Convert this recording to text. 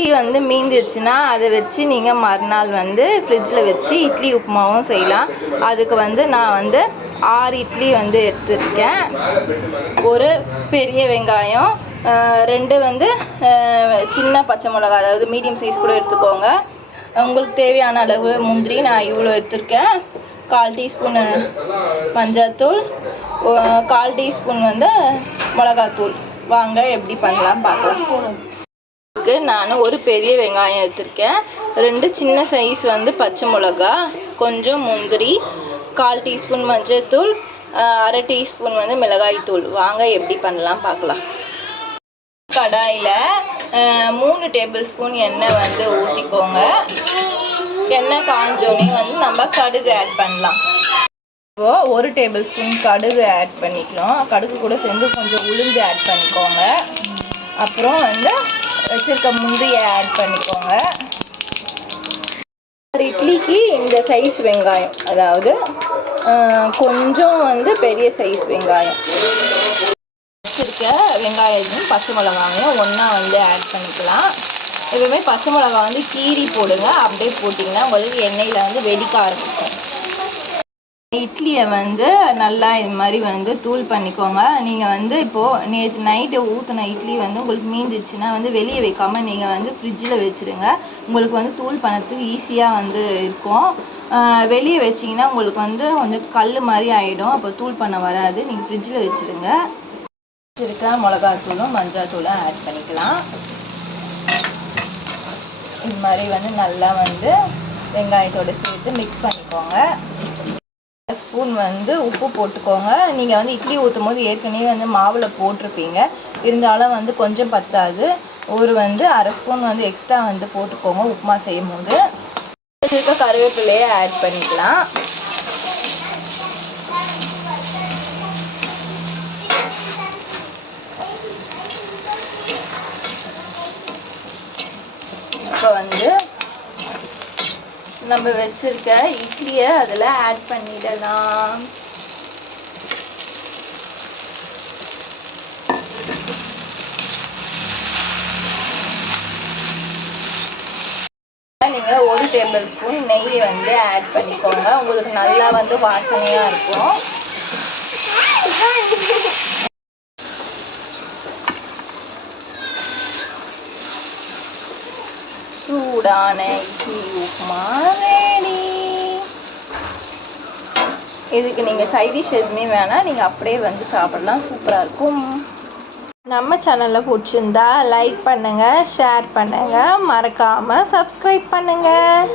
இட்லி வந்து மீந்துச்சுன்னா அதை வச்சு நீங்கள் மறுநாள் வந்து ஃப்ரிட்ஜில் வச்சு இட்லி உப்புமாவும் செய்யலாம். அதுக்கு வந்து நான் வந்து 6 இட்லி வந்து எடுத்துருக்கேன். ஒரு பெரிய வெங்காயம், 2 வந்து சின்ன பச்சை மிளகா, அதாவது மீடியம் சைஸ் கூட எடுத்துக்கோங்க. உங்களுக்கு தேவையான அளவு முந்திரி நான் இவ்வளோ எடுத்துருக்கேன். 1/4 டீஸ்பூன் மஞ்சள்தூள், 1/4 டீஸ்பூன் வந்து மிளகாத்தூள். வாங்க எப்படி பண்ணலாம் பார்க்கலாம். நான் ஒரு பெரிய வெங்காயம் எடுத்திருக்கேன். 2 சின்ன சைஸ் வந்து பச்சை மிளகா, கொஞ்சம் முந்திரி, 1/4 டீஸ்பூன் மஞ்சள்தூள், 1/2 டீஸ்பூன் வந்து மிளகாய்த்தூள். வாங்க எப்படி பண்ணலாம் பார்க்கலாம். கடாயில் 3 டேபிள் ஸ்பூன் எண்ணெய் வந்து ஊற்றிக்கோங்க. எண்ணெய் காஞ்சோடனே வந்து நம்ம கடுகு ஆட் பண்ணலாம். இப்போது 1 டேபிள் ஸ்பூன் கடுகு ஆட் பண்ணிக்கலாம். கடுகு கூட சேர்ந்து கொஞ்சம் உளுந்து ஆட் பண்ணிக்கோங்க. அப்புறம் வந்து வச்சுருக்க முந்திரியை ஆட் பண்ணிக்கோங்க. ஒரு இட்லிக்கு இந்த சைஸ் வெங்காயம், அதாவது கொஞ்சம் வந்து பெரிய சைஸ் வெங்காயம் வச்சுருக்க வெங்காயத்தையும் பச்சை மிளகாயும் ஒன்றா வந்து ஆட் பண்ணிக்கலாம். எப்பவுமே பச்சை மிளகா வந்து கீரி போடுங்க. அப்படியே போட்டிங்கன்னா உங்களுக்கு எண்ணெயில் வந்து வெடிக்க ஆரம்பிக்கும். இட்லியை வந்து நல்லா இது மாதிரி வந்து தூள் பண்ணிக்கோங்க. நீங்கள் வந்து இப்போது நேற்று நைட்டு ஊற்றின இட்லி வந்து உங்களுக்கு மீந்துச்சுன்னா வந்து வெளியே வைக்காமல் நீங்கள் வந்து ஃப்ரிட்ஜில் வச்சுருங்க. உங்களுக்கு வந்து தூள் பண்ணத்துக்கு ஈஸியாக வந்து இருக்கும். வெளியே வச்சிங்கன்னா உங்களுக்கு வந்து கொஞ்சம் கல் மாதிரி ஆகிடும். அப்போ தூள் பண்ண வராது. நீங்கள் ஃப்ரிட்ஜில் வச்சுருங்க. வச்சுருக்க மிளகாத்தூளும் மஞ்சள்தூளும் ஆட் பண்ணிக்கலாம். இது மாதிரி வந்து நல்லா வந்து வெங்காயத்தோடு சேர்த்து மிக்ஸ் பண்ணிக்கோங்க. ஸ்பூன் வந்து உப்பு போட்டுக்கோங்க. நீங்கள் வந்து இட்லி ஊற்றும் போது ஏற்கனவே வந்து மாவில் போட்டிருப்பீங்க. இருந்தாலும் வந்து கொஞ்சம் பத்தாது. ஒரு வந்து 1/2 ஸ்பூன் வந்து எக்ஸ்ட்ரா வந்து போட்டுக்கோங்க உப்புமா செய்யும் போது. வச்சுருக்க கருவேப்பிலையை ஆட் பண்ணிக்கலாம். இப்போ வந்து நம்ம வச்சிருக்க இட்லியை அதில் ஆட் பண்ணிடலாம். நீங்கள் 1 டேபிள் ஸ்பூன் நெய் வந்து ஆட் பண்ணிக்கோங்க. உங்களுக்கு நல்லா வந்து வாசனையாக இருக்கும். சூடான இட்லி உப்புமா ரெடி. இதுக்கு நீங்கள் சைட் டிஷ் எதுவுமே வேணாம், நீங்கள் அப்படியே வந்து சாப்பிடலாம். சூப்பராக இருக்கும். நம்ம சேனலில் பிடிச்சிருந்தா லைக் பண்ணுங்கள், ஷேர் பண்ணுங்கள், மறக்காமல் சப்ஸ்கிரைப் பண்ணுங்கள்.